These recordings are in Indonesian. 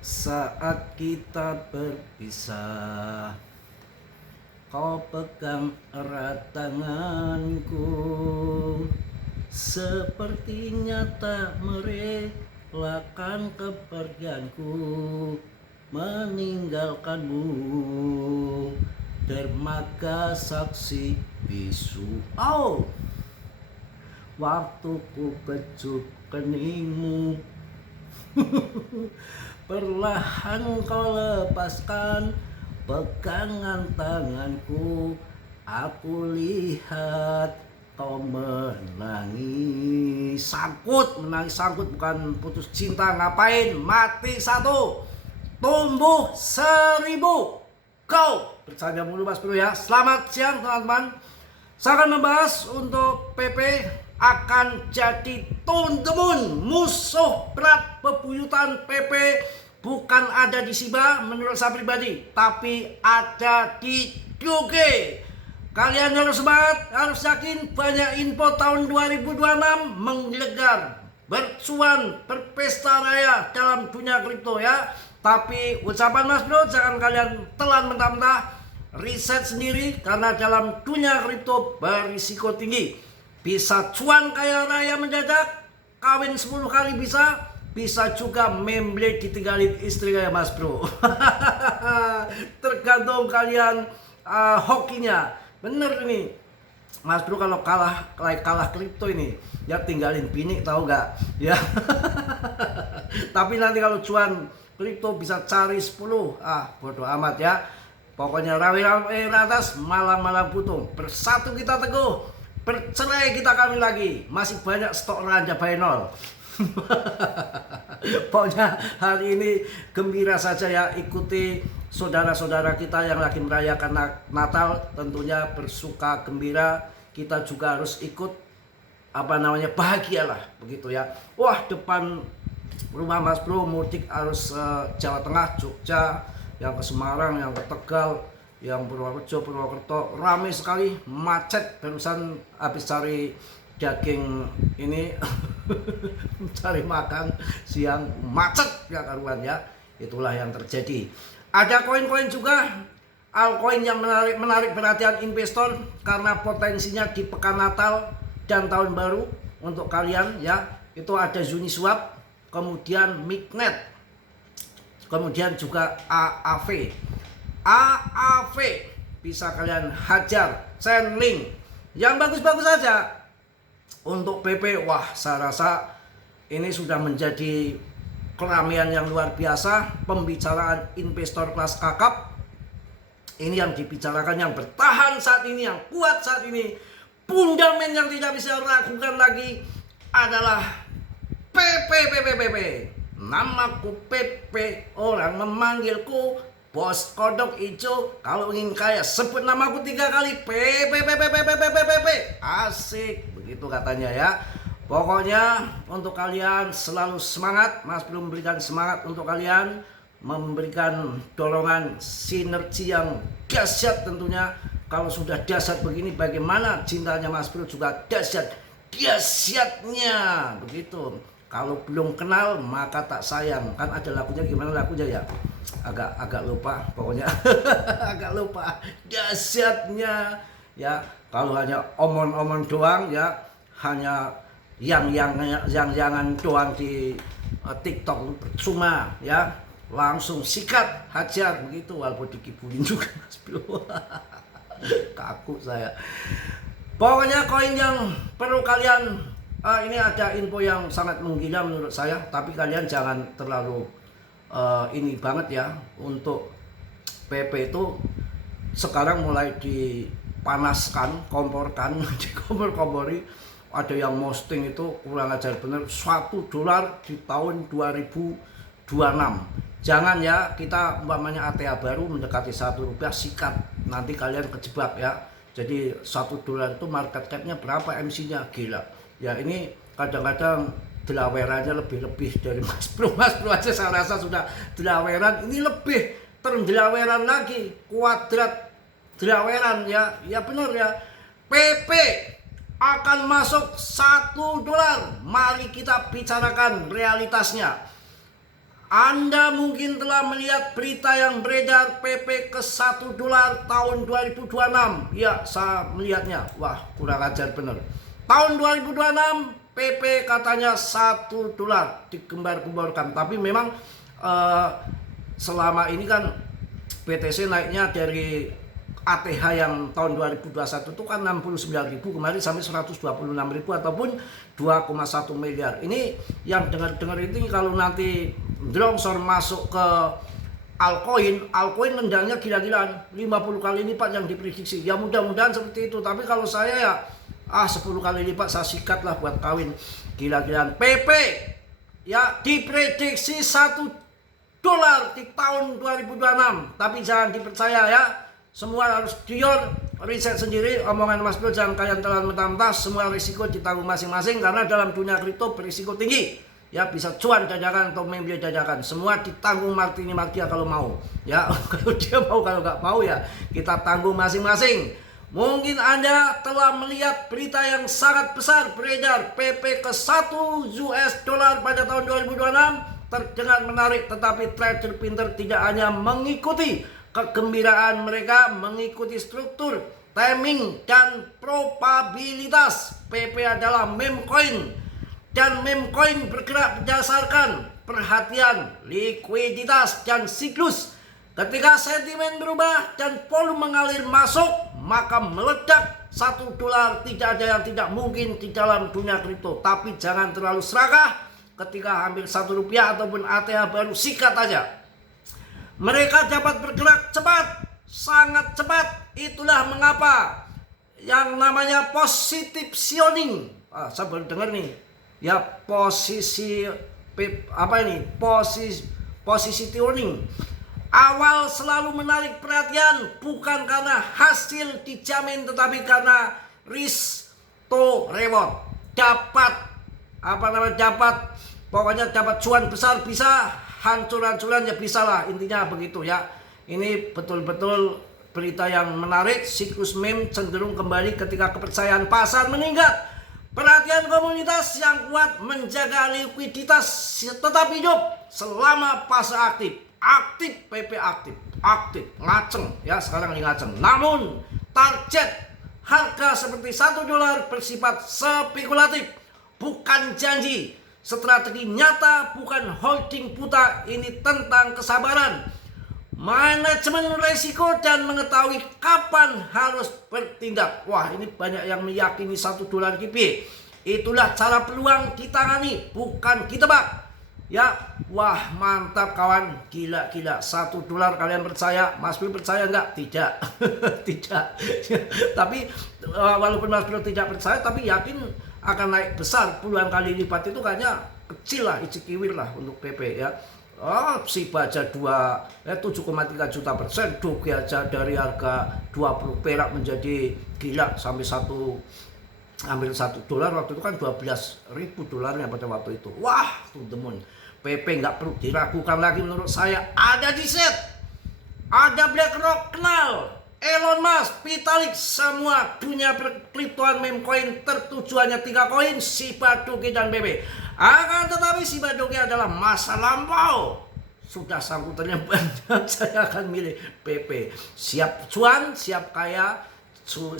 Saat kita berpisah, kau pegang erat tanganku, sepertinya tak merelakan kepergianku, meninggalkanmu, dermaga saksi bisu. Waktu ku kecup keningmu, perlahan kau lepaskan pegangan tanganku. Aku lihat kau menangis. Menangis sangkut, bukan putus cinta. Ngapain? Mati satu, tumbuh seribu. Kau bercanda mulu Mas Bro ya. Selamat siang teman-teman. Saya akan membahas untuk PP akan jadi teman-teman musuh berat bebuyutan PP bukan ada di Shiba menurut saya pribadi, tapi ada di Doge. Kalian harus semangat, harus yakin. Banyak info tahun 2026 menggelegar, bercuan, berpesta raya dalam dunia kripto ya. Tapi ucapan Mas Bro, jangan kalian telan mentah-mentah. Riset sendiri, karena dalam dunia kripto berisiko tinggi. Bisa cuan kaya raya mendadak, kawin 10 kali bisa juga memblade ditinggalin istri kayak Mas Bro. Tergantung kalian hokinya. Bener ini Mas Bro, kalau kalah kripto ini ya tinggalin bini, tahu gak ya. Tapi nanti kalau cuan kripto bisa cari 10, bodoh amat ya. Pokoknya rawi-rawi atas, malam-malam putung. Bersatu kita teguh, bercerai kita kawin lagi. Masih banyak stok raja by nol. Pokoknya hari ini gembira saja ya. Ikuti saudara-saudara kita yang lagi merayakan Natal. Tentunya bersuka gembira. Kita juga harus ikut bahagialah begitu ya. Wah, depan rumah Mas Bro mudik harus Jawa Tengah, Jogja, yang ke Semarang, yang ke Tegal, yang Purworejo, Purwokerto, ramai sekali, macet. Barusan habis cari daging ini cari makan siang, macet ya karuan ya. Itulah yang terjadi. Ada koin-koin juga, altcoin yang menarik perhatian investor karena potensinya di pekan Natal dan tahun baru untuk kalian ya. Itu ada Uniswap, kemudian Mignet, kemudian juga AAV bisa kalian hajar, send link yang bagus-bagus saja. Untuk PP, wah saya rasa ini sudah menjadi keramaian yang luar biasa. Pembicaraan investor kelas kakap ini yang dibicarakan, yang bertahan saat ini, yang kuat saat ini. Fundament yang tidak bisa ragukan lagi adalah PP. Namaku PP, orang memanggilku Bos Kodok Ijo. Kalau ingin kaya sebut namaku 3 kali, PP. Asik, begitu katanya ya. Pokoknya untuk kalian selalu semangat. Mas belum memberikan semangat untuk kalian, memberikan dorongan sinergi yang dahsyat tentunya. Kalau sudah dahsyat begini, bagaimana cintanya Mas Bro juga dahsyatnya begitu. Kalau belum kenal maka tak sayang. Kan ada lagunya, gimana lagunya ya? Agak lupa pokoknya. Agak lupa. Dahsyatnya ya. Kalau hanya omong-omong doang ya, hanya yang doang di TikTok percuma ya. Langsung sikat, hajar begitu, walaupun dikibulin juga Mas Bro. Kaku saya. Pokoknya koin yang perlu kalian, ini ada info yang sangat menggila menurut saya, tapi kalian jangan terlalu ini banget ya. Untuk PP itu sekarang mulai dipanaskan, dikompor-kompori. Ada yang posting itu kurang ajar bener, $1 di tahun 2026. Jangan ya, kita umpamanya ATA baru mendekati $1, sikat, nanti kalian kejebak ya. Jadi $1 itu market capnya berapa, MC-nya gila. Ya ini kadang-kadang delawerannya lebih dari Mas Bro aja saya rasa sudah delaweran, ini lebih terdelaweran lagi, kuadrat delaweran ya. Ya benar ya. PP akan masuk $1. Mari kita bicarakan realitasnya. Anda mungkin telah melihat berita yang beredar PP ke $1 tahun 2026. Ya, saya melihatnya. Wah, kurang ajar bener. Tahun 2026 PP katanya $1 digembar-gemborkan. Tapi memang selama ini kan BTC naiknya dari ATH yang tahun 2021 itu kan 69.000, kemarin sampai 126.000 ataupun 2,1 miliar. Ini yang dengar-dengar ini kalau nanti longsor masuk ke altcoin nendangnya gila-gilaan 50 kali lipat yang diprediksi. Ya mudah-mudahan seperti itu. Tapi kalau saya ya 10 kali lipat saya sikat lah buat kawin. Gila-gilaan. PP ya diprediksi $1 di tahun 2026. Tapi jangan dipercaya ya. Semua harus dior riset sendiri. Omongan Mas Bro jangan kalian telan mentah-mentah. Semua risiko ditanggung masing-masing karena dalam dunia kripto berisiko tinggi. Ya bisa cuan dadakan atau membeli dadakan. Semua ditanggung Martini Martia kalau mau. Ya kalau dia mau, kalau nggak mau ya kita tanggung masing-masing. Mungkin Anda telah melihat berita yang sangat besar beredar PP ke $1 pada tahun 2026. Terdengar menarik, tetapi trader pinter tidak hanya mengikuti kegembiraan mereka, mengikuti struktur, timing, dan probabilitas. PP adalah meme coin, dan meme coin bergerak berdasarkan perhatian, likuiditas, dan siklus. Ketika sentimen berubah dan volume mengalir masuk, maka meledak $1. Tidak ada yang tidak mungkin di dalam dunia kripto. Tapi jangan terlalu serakah. Ketika hampir $1 ataupun ATH baru, sikat aja. Mereka dapat bergerak cepat, sangat cepat. Itulah mengapa yang namanya positioning. Saya baru dengar nih. Ya posisi positioning. Awal selalu menarik perhatian bukan karena hasil dijamin, tetapi karena risk to reward. Pokoknya dapat cuan besar bisa, hancur-hancuran ya bisa lah, intinya begitu ya. Ini betul-betul berita yang menarik. Siklus meme cenderung kembali ketika kepercayaan pasar meningkat. Perhatian komunitas yang kuat menjaga likuiditas tetap hidup selama fase aktif. PP aktif, ngaceng ya, sekarang lagi ngaceng. Namun target harga seperti $1 bersifat spekulatif, bukan janji. Strategi nyata, bukan holding buta. Ini tentang kesabaran, manajemen resiko, dan mengetahui kapan harus bertindak. Wah, ini banyak yang meyakini $1 GP. Itulah cara peluang ditangani, bukan ditebak. Ya, wah mantap kawan, gila. $1 kalian percaya? Mas Bro percaya enggak? Tidak. Tidak. Tapi walaupun Mas Bro tidak percaya, tapi yakin akan naik besar puluhan kali lipat. Itu kayaknya kecil lah, icikiwir lah untuk PP ya. Si baja 7,3 juta %, Doge aja dari harga 20 perak menjadi gila sampai hampir $1 waktu itu kan $12.000 pada waktu itu. Wah, to the moon. PP nggak perlu diragukan lagi menurut saya. Ada di set, ada BlackRock, kenal Elon Musk, Vitalik, semua dunia perkriptoan meme coin tertujuannya 3 koin, Shiba, Doge, dan BB. Akan tetapi Shiba Doge adalah masa lampau. Sudah sangkutannya banyak, saya akan milih PP. Siap cuan, siap kaya,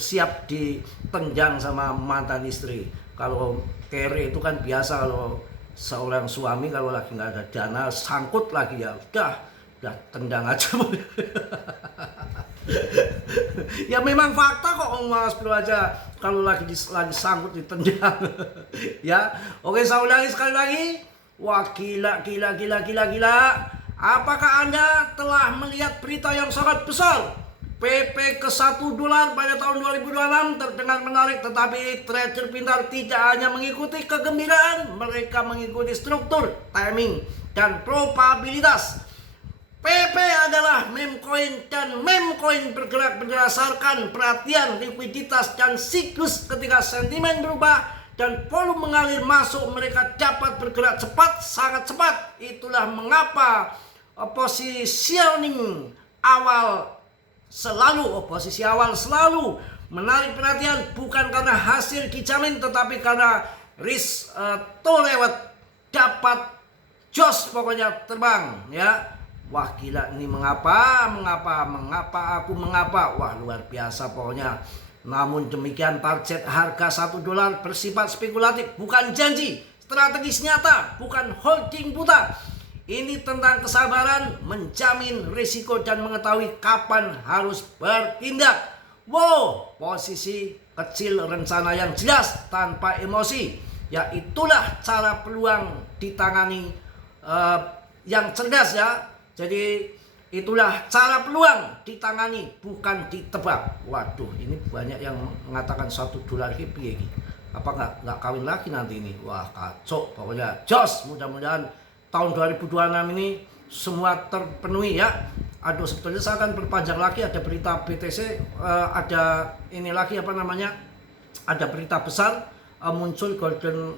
siap ditenjang sama mantan istri. Kalau kere itu kan biasa, kalau seorang suami kalau lagi nggak ada dana sangkut lagi ya udah tendang aja. Ya memang fakta kok Mas Bro aja kalau lagi sangkut ditendang. Ya, oke saya ulangi sekali lagi. Wah gila. Apakah Anda telah melihat berita yang sangat besar? PP ke $1 pada tahun 2026 terdengar menarik, tetapi trader pintar tidak hanya mengikuti kegembiraan, mereka mengikuti struktur, timing, dan probabilitas. PP adalah meme coin, dan meme coin bergerak berdasarkan perhatian, likuiditas, dan siklus. Ketika sentimen berubah dan volume mengalir masuk, mereka dapat bergerak cepat, sangat cepat. Itulah mengapa posisi awal selalu menarik perhatian, bukan karena hasil dijamin, tetapi karena risk to reward, dapat jos pokoknya terbang ya. Wah gila ini mengapa aku mengapa. Wah luar biasa pokoknya. Namun demikian target harga $1 bersifat spekulatif, bukan janji strategis nyata, bukan holding buta. Ini tentang kesabaran, menjamin risiko dan mengetahui kapan harus bertindak. Wow, posisi kecil, rencana yang jelas tanpa emosi. Ya itulah cara peluang ditangani yang cerdas ya. Jadi itulah cara peluang ditangani, bukan ditebak. Waduh, ini banyak yang mengatakan $1 piye iki. Apa nggak kawin lagi nanti ini? Wah kacau pokoknya. Jos, mudah-mudahan tahun 2026 ini semua terpenuhi ya. Aduh sebetulnya saya akan perpanjang lagi, ada berita BTC, ada ini lagi apa namanya? Ada berita besar muncul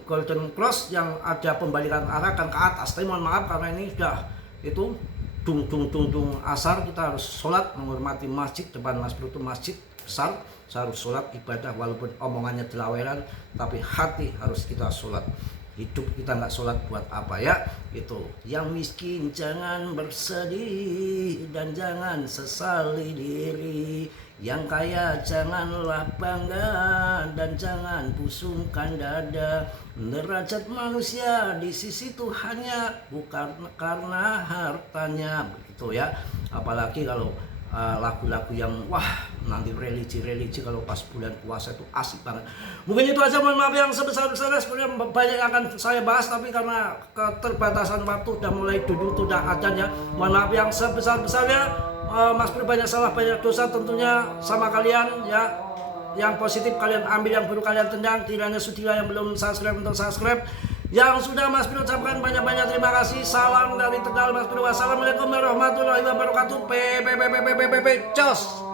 golden cross yang ada pembalikan arah kan ke atas. Tapi mohon maaf karena ini sudah itu dung asar, kita harus sholat menghormati masjid. Depan Mas Bro itu masjid besar, saya harus sholat ibadah walaupun omongannya delaweran, tapi hati harus kita sholat. Hidup kita nggak sholat buat apa ya? Itu yang miskin jangan bersedih dan jangan sesali diri, yang kaya janganlah bangga dan jangan pusungkan dada. Derajat manusia di sisi Tuhannya bukan karena hartanya, begitu ya. Apalagi kalau lagu-lagu yang wah nanti religi kalau pas bulan puasa itu asik banget. Mungkin itu aja, mohon maaf yang sebesar-besarnya. Sebenarnya banyak yang akan saya bahas, tapi karena keterbatasan waktu udah mulai duduk udah adzan ya. Mohon maaf yang sebesar-besarnya. Mas Bro banyak salah banyak dosa tentunya sama kalian ya. Yang positif kalian ambil, yang buruk kalian tendang. Kiranya sudilah yang belum subscribe untuk subscribe. Yang sudah Mas Bro ucapkan banyak-banyak terima kasih. Salam dari Tegal Mas Bro. Wassalamualaikum warahmatullahi wabarakatuh. Cos.